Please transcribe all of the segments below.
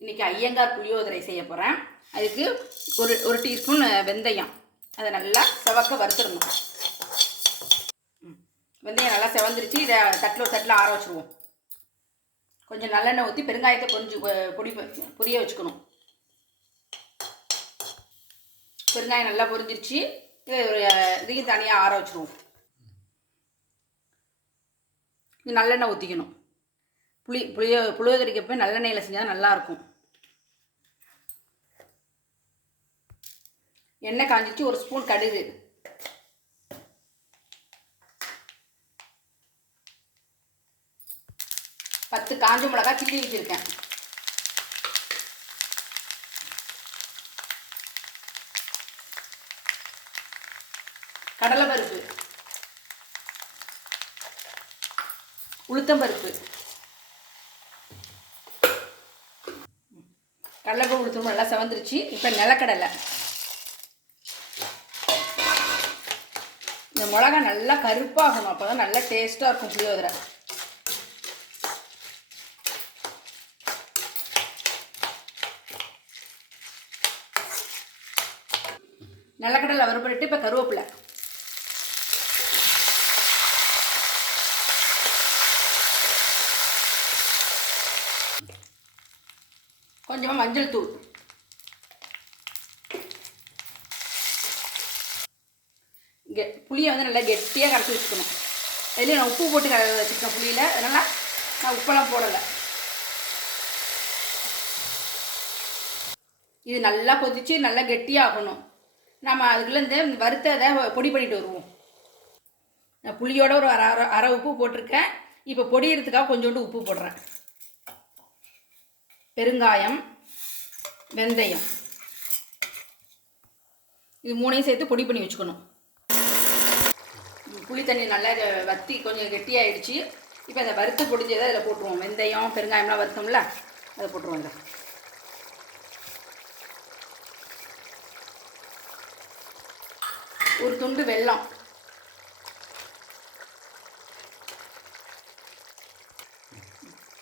இன்றைக்கி ஐயங்கார் புளியோதரை செய்ய போகிறேன் அதுக்கு ஒரு ஒரு டீஸ்பூன் வெந்தயம். அதை நல்லா செவக்க வறுத்துடணும். வெந்தயம் நல்லா செவந்துருச்சு. இதை தட்டில் ஒரு தட்டில் ஆற வச்சுருவோம். கொஞ்சம் நல்லெண்ணெய் ஊற்றி பெருங்காயத்தை கொஞ்சம் பொடி பொரிய வச்சுக்கணும். பெருங்காயம் நல்லா பொரிஞ்சிருச்சு. இது ஒரு இதையும் தனியாக ஆற வச்சுருவோம். நல்லெண்ணெய் ஊற்றிக்கணும் புளி புளியோ புளியோதரைக்கு போய் நல்லெண்ணெயில் செஞ்சால் நல்லாயிருக்கும். எண்ணெய் காஞ்சிச்சு ஒரு ஸ்பூன் கடுகு. பத்து காஞ்ச மிளகா கிள்ளி வச்சுருக்கேன். கடலைப்பருப்பு உளுத்தம்பருப்பு கடலைப்பூ உளுத்தம்பருப்பு நல்லா செவந்துருச்சு. இப்போ நிலக்கடலை. இந்த மிளகா நல்லா கருப்பாகணும். அப்போ தான் நல்லா டேஸ்ட்டாக இருக்கும் புளியோதரை. நிலக்கடலை வறுபட்டு இப்போ கருவேப்பிலை. கொஞ்சமாக மஞ்சள் தூள். கெ புளியை வந்து நல்லா கெட்டியாக கரைச்சி வச்சுக்கணும். அதுலேயும் நான் உப்பு போட்டு கரை வச்சுருக்கேன் புளியில். அதனால் நான் உப்பெல்லாம் போடலை. இது நல்லா கொதித்து நல்லா கெட்டியாகணும் நம்ம அதுக்குள்ளே இந்த வறுத்ததை பொடி பண்ணிட்டு வருவோம். நான் புளியோட ஒரு அரை அரை அரை உப்பு போட்டிருக்கேன். இப்போ பொடியறதுக்காக கொஞ்சோண்டு உப்பு போடுறேன். பெருங்காயம் வெந்தயம். இது மூணையும் சேர்த்து பொடி பண்ணி வச்சுக்கணும். புளி தண்ணி நல்லா வத்தி கொஞ்சம் கெட்டியாயிடுச்சு. இப்போ அந்த வறுத்து பொடிஞ்சதை அதில் போட்டுருவோம். வெந்தயம் பெருங்காயம்லாம் வறுத்தோம்ல அதை போட்டுருவோம் இதில். ஒரு துண்டு வெல்லம்.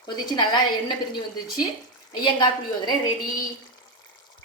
கொதிச்சு நல்லா எண்ணெய் பிரிஞ்சு வந்துச்சு ஐயங்காய் புளியோதரை ரெடி